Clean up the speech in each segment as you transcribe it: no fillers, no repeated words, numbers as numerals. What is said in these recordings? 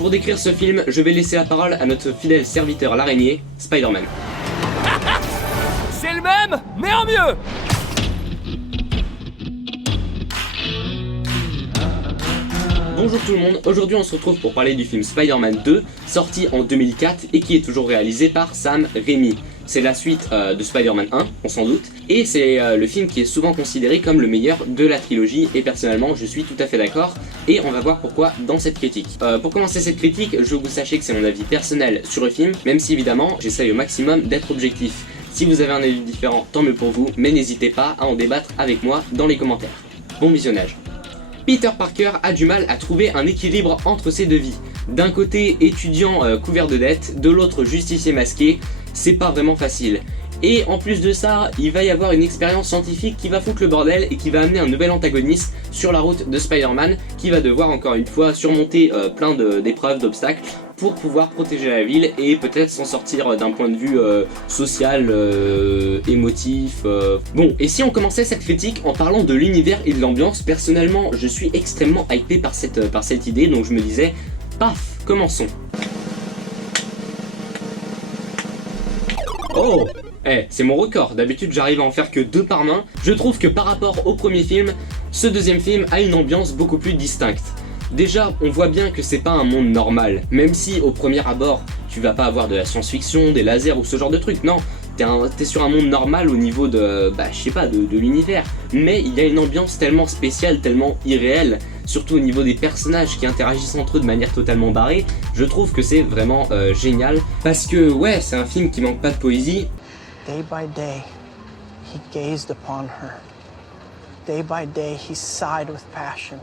Pour décrire ce film, je vais laisser la parole à notre fidèle serviteur l'araignée, Spider-Man. C'est le même, mais en mieux. Bonjour tout le monde, aujourd'hui on se retrouve pour parler du film Spider-Man 2, sorti en 2004 et qui est toujours réalisé par Sam Raimi. C'est la suite de Spider-Man 1, on s'en doute, et c'est le film qui est souvent considéré comme le meilleur de la trilogie, et personnellement je suis tout à fait d'accord, et on va voir pourquoi dans cette critique. Pour commencer cette critique, je veux que vous sachiez que c'est mon avis personnel sur le film, même si évidemment j'essaye au maximum d'être objectif. Si vous avez un avis différent, tant mieux pour vous, mais n'hésitez pas à en débattre avec moi dans les commentaires. Bon visionnage. Peter Parker a du mal à trouver un équilibre entre ces deux vies. D'un côté étudiant couvert de dettes, de l'autre justicier masqué, c'est pas vraiment facile. Et en plus de ça, il va y avoir une expérience scientifique qui va foutre le bordel et qui va amener un nouvel antagoniste sur la route de Spider-Man qui va devoir encore une fois surmonter plein d'épreuves, d'obstacles pour pouvoir protéger la ville et peut-être s'en sortir d'un point de vue social, émotif. Bon, et si on commençait cette critique en parlant de l'univers et de l'ambiance, personnellement je suis extrêmement hypé par cette idée, donc je me disais, paf, commençons. Oh, c'est mon record, d'habitude j'arrive à en faire que 2 par main. Je trouve que par rapport au premier film, ce deuxième film a une ambiance beaucoup plus distincte. Déjà, on voit bien que c'est pas un monde normal, même si au premier abord, tu vas pas avoir de la science-fiction, des lasers ou ce genre de trucs, non. T'es sur un monde normal au niveau de, je sais pas, de l'univers, mais il y a une ambiance tellement spéciale, tellement irréelle, surtout au niveau des personnages qui interagissent entre eux de manière totalement barrée. Je trouve que c'est vraiment génial, parce que ouais, c'est un film qui manque pas de poésie. Day by day, he gazed upon her. Day by day, he sighed with passion.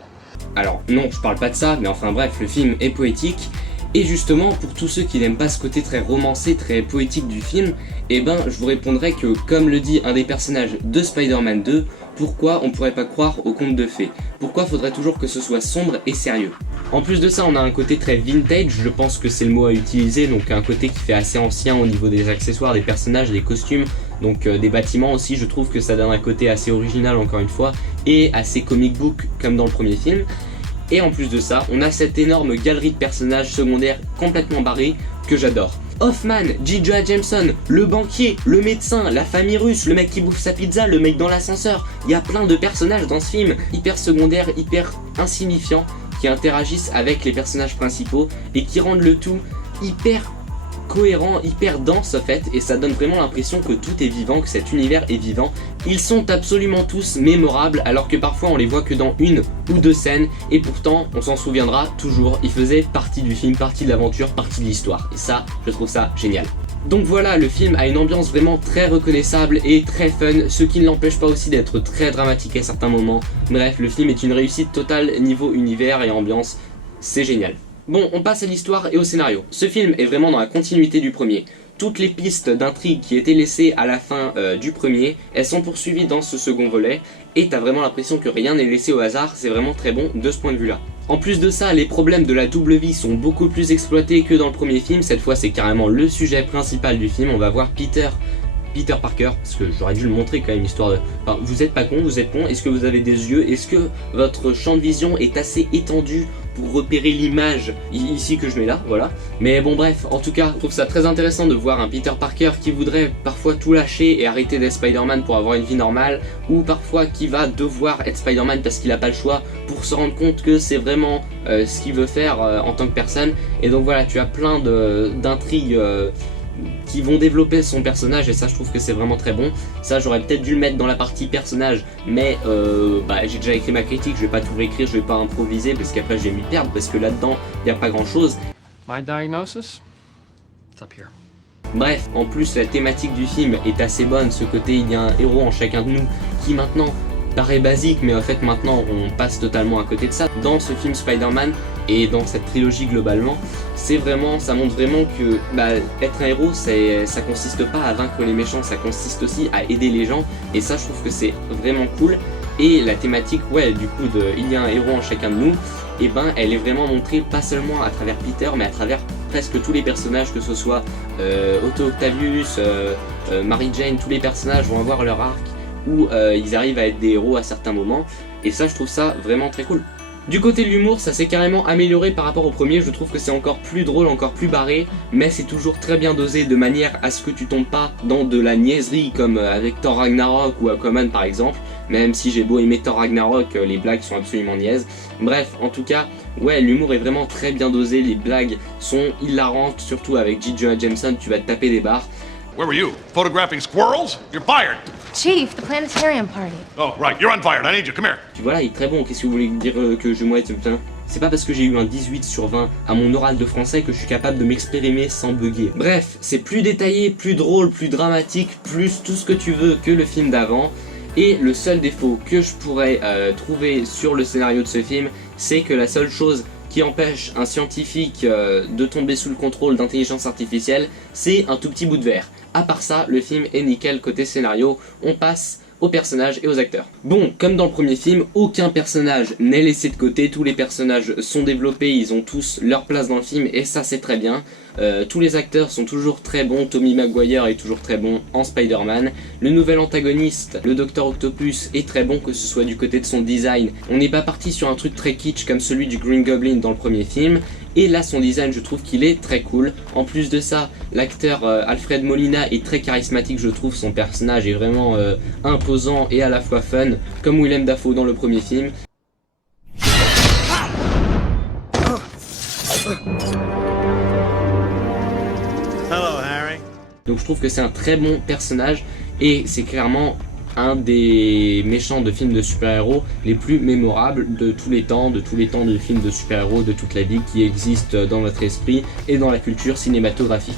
Alors non, je parle pas de ça, mais enfin bref, le film est poétique. Et justement, pour tous ceux qui n'aiment pas ce côté très romancé, très poétique du film, eh ben je vous répondrai que, comme le dit un des personnages de Spider-Man 2, pourquoi on pourrait pas croire aux contes de fées? Pourquoi faudrait toujours que ce soit sombre et sérieux? En plus de ça, on a un côté très vintage, je pense que c'est le mot à utiliser, donc un côté qui fait assez ancien au niveau des accessoires, des personnages, des costumes, donc des bâtiments aussi. Je trouve que ça donne un côté assez original encore une fois, et assez comic book comme dans le premier film. Et en plus de ça, on a cette énorme galerie de personnages secondaires complètement barrés que j'adore. Hoffman, J. Jonah Jameson, le banquier, le médecin, la famille russe, le mec qui bouffe sa pizza, le mec dans l'ascenseur. Il y a plein de personnages dans ce film, hyper secondaires, hyper insignifiants, qui interagissent avec les personnages principaux et qui rendent le tout hyper cohérent, hyper dense en fait, et ça donne vraiment l'impression que tout est vivant, que cet univers est vivant. Ils sont absolument tous mémorables, alors que parfois on les voit que dans 1 ou 2 scènes, et pourtant on s'en souviendra toujours. Ils faisaient partie du film, partie de l'aventure, partie de l'histoire, et ça, je trouve ça génial. Donc voilà, le film a une ambiance vraiment très reconnaissable et très fun, ce qui ne l'empêche pas aussi d'être très dramatique à certains moments. Bref, le film est une réussite totale niveau univers et ambiance, c'est génial. Bon, on passe à l'histoire et au scénario. Ce film est vraiment dans la continuité du premier. Toutes les pistes d'intrigue qui étaient laissées à la fin du premier, elles sont poursuivies dans ce second volet, et t'as vraiment l'impression que rien n'est laissé au hasard, c'est vraiment très bon de ce point de vue-là. En plus de ça, les problèmes de la double vie sont beaucoup plus exploités que dans le premier film. Cette fois, c'est carrément le sujet principal du film. On va voir Peter Parker, parce que j'aurais dû le montrer quand même, histoire de... Enfin, vous êtes pas con, vous êtes con, est-ce que vous avez des yeux? Est-ce que votre champ de vision est assez étendu pour repérer l'image ici que je mets là, voilà. Mais bon bref, en tout cas, je trouve ça très intéressant de voir un Peter Parker qui voudrait parfois tout lâcher et arrêter d'être Spider-Man pour avoir une vie normale, ou parfois qui va devoir être Spider-Man parce qu'il n'a pas le choix, pour se rendre compte que c'est vraiment ce qu'il veut faire en tant que personne. Et donc voilà, tu as plein d'intrigues qui vont développer son personnage, et ça je trouve que c'est vraiment très bon. Ça j'aurais peut-être dû le mettre dans la partie personnage, mais j'ai déjà écrit ma critique, je vais pas tout réécrire, je vais pas improviser parce qu'après je vais m'y perdre, parce que là-dedans il n'y a pas grand chose. My diagnosis? It's up here. Bref, en plus la thématique du film est assez bonne, ce côté il y a un héros en chacun de nous qui maintenant paraît basique, mais en fait maintenant on passe totalement à côté de ça. Dans ce film Spider-Man et dans cette trilogie globalement, ça montre vraiment que être un héros, ça consiste pas à vaincre les méchants, ça consiste aussi à aider les gens, et ça je trouve que c'est vraiment cool. Et la thématique, du coup, il y a un héros en chacun de nous, et elle est vraiment montrée pas seulement à travers Peter, mais à travers presque tous les personnages, que ce soit Otto Octavius, Mary Jane, tous les personnages vont avoir leur arc où ils arrivent à être des héros à certains moments, et ça je trouve ça vraiment très cool. Du côté de l'humour, ça s'est carrément amélioré par rapport au premier, je trouve que c'est encore plus drôle, encore plus barré, mais c'est toujours très bien dosé de manière à ce que tu tombes pas dans de la niaiserie comme avec Thor Ragnarok ou Aquaman par exemple, même si j'ai beau aimer Thor Ragnarok, les blagues sont absolument niaises. Bref, en tout cas, ouais, l'humour est vraiment très bien dosé, les blagues sont hilarantes, surtout avec J. Jonah Jameson, tu vas te taper des barres. Where were you? Photographing squirrels? You're fired! Chief, the planetarium party. Oh, right, you're unfired. I need you. Come here. Puis voilà, il est très bon, qu'est-ce que vous voulez dire que je moi putain? C'est pas parce que j'ai eu un 18 sur 20 à mon oral de français que je suis capable de m'exprimer sans bugger. Bref, c'est plus détaillé, plus drôle, plus dramatique, plus tout ce que tu veux que le film d'avant. Et le seul défaut que je pourrais trouver sur le scénario de ce film, c'est que la seule chose qui empêche un scientifique de tomber sous le contrôle d'intelligence artificielle, c'est un tout petit bout de verre. À part ça, le film est nickel côté scénario, on passe aux personnages et aux acteurs. Bon, comme dans le premier film, aucun personnage n'est laissé de côté, tous les personnages sont développés, ils ont tous leur place dans le film et ça c'est très bien. Tous les acteurs sont toujours très bons, Tobey Maguire est toujours très bon en Spider-Man. Le nouvel antagoniste, le Dr Octopus, est très bon que ce soit du côté de son design. On n'est pas parti sur un truc très kitsch comme celui du Green Goblin dans le premier film. Et là son design je trouve qu'il est très cool. En plus de ça, l'acteur Alfred Molina est très charismatique je trouve, son personnage est vraiment imposant et à la fois fun, comme Willem Dafoe dans le premier film. Hello, Harry. Donc je trouve que c'est un très bon personnage et c'est clairement un des méchants de films de super-héros les plus mémorables de tous les temps de films de super-héros de toute la vie qui existent dans notre esprit et dans la culture cinématographique.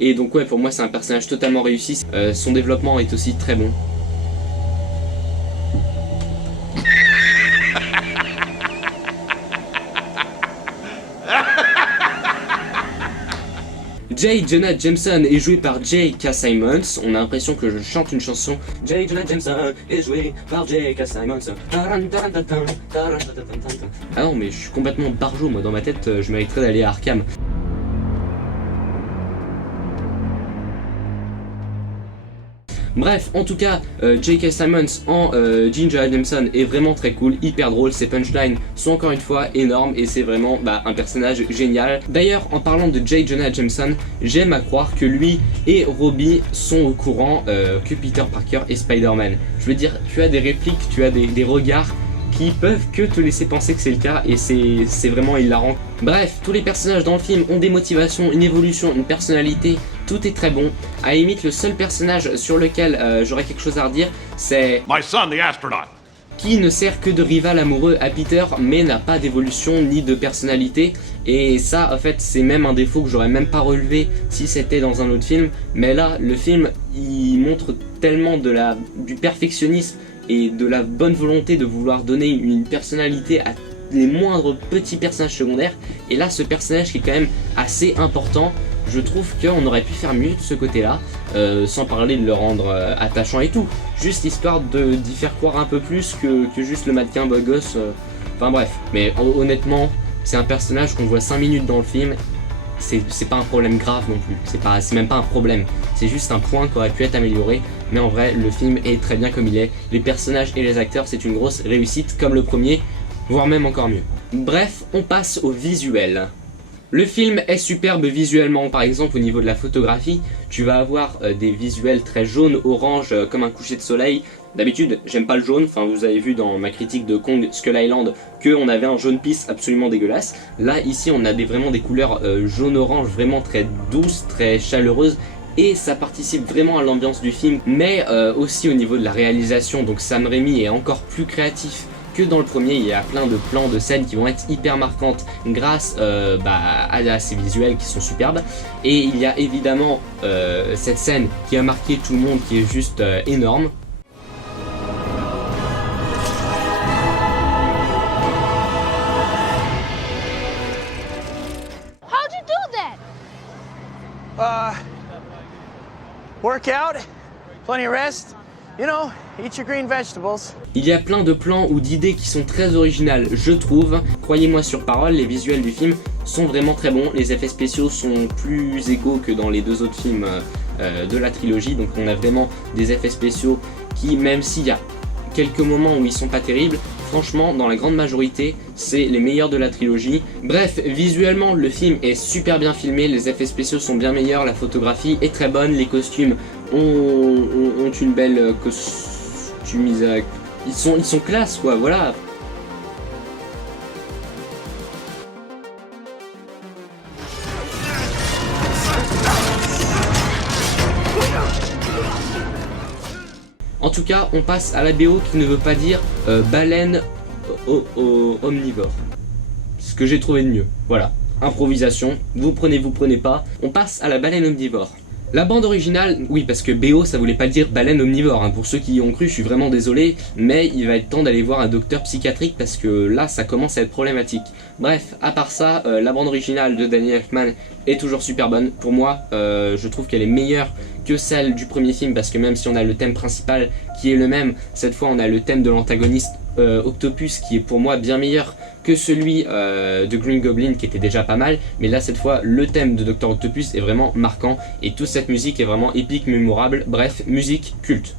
Et donc ouais, pour moi c'est un personnage totalement réussi, son développement est aussi très bon. J. Jonah Jameson est joué par J.K. Simmons. On a l'impression que je chante une chanson. J. Jonah Jameson est joué par J.K. Simmons. Ah non, mais je suis complètement barjot, moi dans ma tête, je mériterais d'aller à Arkham. Bref, en tout cas, J.K. Simmons en J. Jonah Jameson est vraiment très cool, hyper drôle, ses punchlines sont encore une fois énormes et c'est vraiment un personnage génial. D'ailleurs, en parlant de J. Jonah Jameson, j'aime à croire que lui et Robbie sont au courant que Peter Parker est Spider-Man. Je veux dire, tu as des répliques, tu as des regards qui peuvent que te laisser penser que c'est le cas et c'est vraiment hilarant. Bref, tous les personnages dans le film ont des motivations, une évolution, une personnalité, tout est très bon. À la limite, le seul personnage sur lequel j'aurais quelque chose à redire, c'est My son, the astronaut. qui ne sert que de rival amoureux à Peter mais n'a pas d'évolution ni de personnalité. Et ça en fait c'est même un défaut que j'aurais même pas relevé si c'était dans un autre film. Mais là le film il montre tellement du perfectionnisme et de la bonne volonté de vouloir donner une personnalité à les moindres petits personnages secondaires. Et là ce personnage qui est quand même assez important, je trouve qu'on aurait pu faire mieux de ce côté là, sans parler de le rendre attachant et tout, juste histoire d'y faire croire un peu plus que juste le mannequin beau gosse, enfin bref. Mais honnêtement c'est un personnage qu'on voit 5 minutes dans le film, c'est pas un problème grave non plus, c'est même pas un problème, c'est juste un point qui aurait pu être amélioré. Mais en vrai le film est très bien comme il est, les personnages et les acteurs c'est une grosse réussite comme le premier, voire même encore mieux. Bref, on passe au visuel. Le film est superbe visuellement, par exemple au niveau de la photographie, tu vas avoir des visuels très jaunes, orange, comme un coucher de soleil. D'habitude, j'aime pas le jaune, enfin vous avez vu dans ma critique de Kong Skull Island qu'on avait un jaune pisse absolument dégueulasse. Là, ici, on a vraiment des couleurs jaune-orange, vraiment très douces, très chaleureuses. Et ça participe vraiment à l'ambiance du film, mais aussi au niveau de la réalisation, donc Sam Raimi est encore plus créatif que dans le premier. Il y a plein de plans de scènes qui vont être hyper marquantes grâce à ces visuels qui sont superbes. Et il y a évidemment cette scène qui a marqué tout le monde qui est juste énorme. How'd you do that? Work out, plenty of rest, you know, eat your green vegetables. Il y a plein de plans ou d'idées qui sont très originales, je trouve. Croyez-moi sur parole, les visuels du film sont vraiment très bons. Les effets spéciaux sont plus égaux que dans les deux autres films de la trilogie. Donc on a vraiment des effets spéciaux qui, même s'il y a quelques moments où ils sont pas terribles, franchement dans la grande majorité c'est les meilleurs de la trilogie. Bref, visuellement le film est super bien filmé, les effets spéciaux sont bien meilleurs, la photographie est très bonne, les costumes ont une belle costumisation, ils sont classe quoi, voilà. En tout cas, on passe à la BO qui ne veut pas dire baleine omnivore. Ce que j'ai trouvé de mieux. Voilà, improvisation, vous prenez pas. On passe à la baleine omnivore. La bande originale, oui parce que BO ça voulait pas dire baleine omnivore, hein. Pour ceux qui y ont cru, je suis vraiment désolé, mais il va être temps d'aller voir un docteur psychiatrique parce que là ça commence à être problématique. Bref, à part ça, la bande originale de Danny Elfman est toujours super bonne. Pour moi, je trouve qu'elle est meilleure que celle du premier film parce que même si on a le thème principal qui est le même, cette fois on a le thème de l'antagoniste Octopus qui est pour moi bien meilleur que celui de Green Goblin qui était déjà pas mal, mais là cette fois le thème de Dr Octopus est vraiment marquant et toute cette musique est vraiment épique, mémorable, bref, musique culte.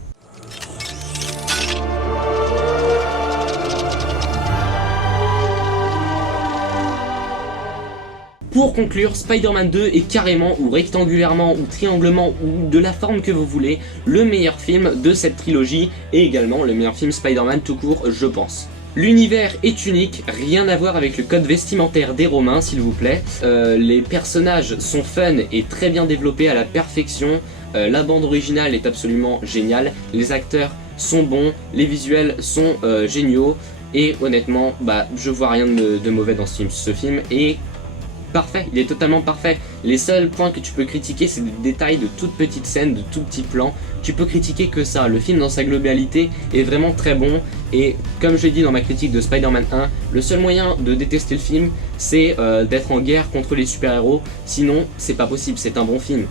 Pour conclure, Spider-Man 2 est carrément, ou rectangulairement, ou trianglement, ou de la forme que vous voulez, le meilleur film de cette trilogie, et également le meilleur film Spider-Man tout court, je pense. L'univers est unique, rien à voir avec le code vestimentaire des Romains s'il vous plaît. Les personnages sont fun et très bien développés à la perfection. La bande originale est absolument géniale, les acteurs sont bons, les visuels sont géniaux. Et honnêtement, je vois rien de mauvais dans ce film. Ce film est parfait, il est totalement parfait. Les seuls points que tu peux critiquer, c'est des détails de toutes petites scènes, de tout petits plans. Tu peux critiquer que ça. Le film dans sa globalité est vraiment très bon. Et comme je l'ai dit dans ma critique de Spider-Man 1, le seul moyen de détester le film, c'est d'être en guerre contre les super-héros. Sinon, c'est pas possible, c'est un bon film.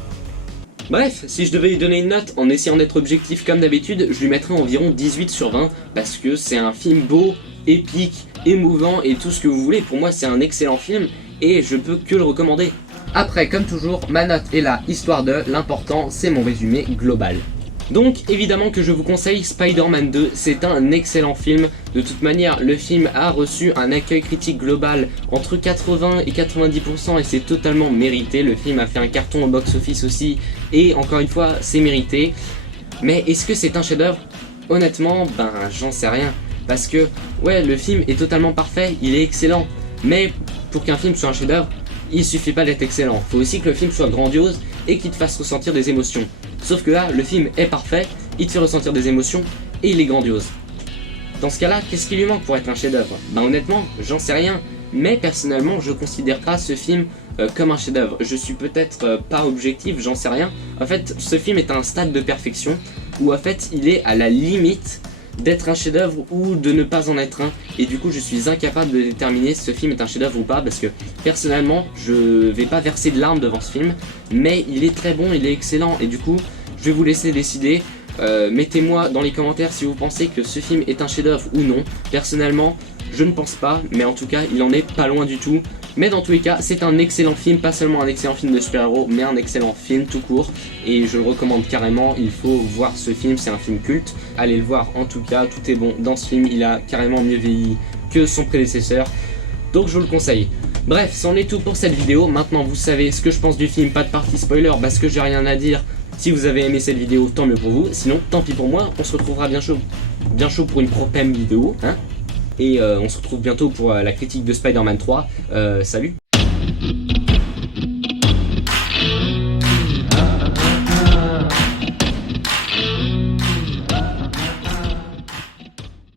Bref, si je devais lui donner une note en essayant d'être objectif comme d'habitude, je lui mettrais environ 18 sur 20 parce que c'est un film beau, épique, émouvant et tout ce que vous voulez. Pour moi, c'est un excellent film et je peux que le recommander. Après, comme toujours, ma note est là, histoire de, l'important, c'est mon résumé global. Donc, évidemment que je vous conseille Spider-Man 2, c'est un excellent film. De toute manière, le film a reçu un accueil critique global entre 80 et 90% et c'est totalement mérité. Le film a fait un carton au box-office aussi et encore une fois, c'est mérité. Mais est-ce que c'est un chef-d'œuvre? Honnêtement, j'en sais rien. Parce que, ouais, le film est totalement parfait, il est excellent. Mais pour qu'un film soit un chef-d'œuvre, il suffit pas d'être excellent. Faut aussi que le film soit grandiose et qu'il te fasse ressentir des émotions. Sauf que là, le film est parfait, il te fait ressentir des émotions et il est grandiose. Dans ce cas-là, qu'est-ce qui lui manque pour être un chef-d'œuvre? Honnêtement, j'en sais rien. Mais personnellement, je considère pas ce film comme un chef-d'œuvre. Je suis peut-être pas objectif, j'en sais rien. En fait, ce film est à un stade de perfection où en fait, il est à la limite d'être un chef-d'œuvre ou de ne pas en être un, et du coup je suis incapable de déterminer si ce film est un chef-d'œuvre ou pas parce que personnellement je vais pas verser de larmes devant ce film, mais il est très bon, il est excellent et du coup je vais vous laisser décider. Mettez-moi dans les commentaires si vous pensez que ce film est un chef-d'œuvre ou non. Personnellement je ne pense pas, mais en tout cas il en est pas loin du tout. Mais dans tous les cas, c'est un excellent film, pas seulement un excellent film de super-héros, mais un excellent film tout court. Et je le recommande carrément, il faut voir ce film, c'est un film culte. Allez le voir en tout cas, tout est bon dans ce film, il a carrément mieux vieilli que son prédécesseur. Donc je vous le conseille. Bref, c'en est tout pour cette vidéo. Maintenant vous savez ce que je pense du film, pas de partie spoiler parce que j'ai rien à dire. Si vous avez aimé cette vidéo, tant mieux pour vous. Sinon, tant pis pour moi, on se retrouvera bien chaud pour une prochaine vidéo, hein. Et on se retrouve bientôt pour la critique de Spider-Man 3. Salut!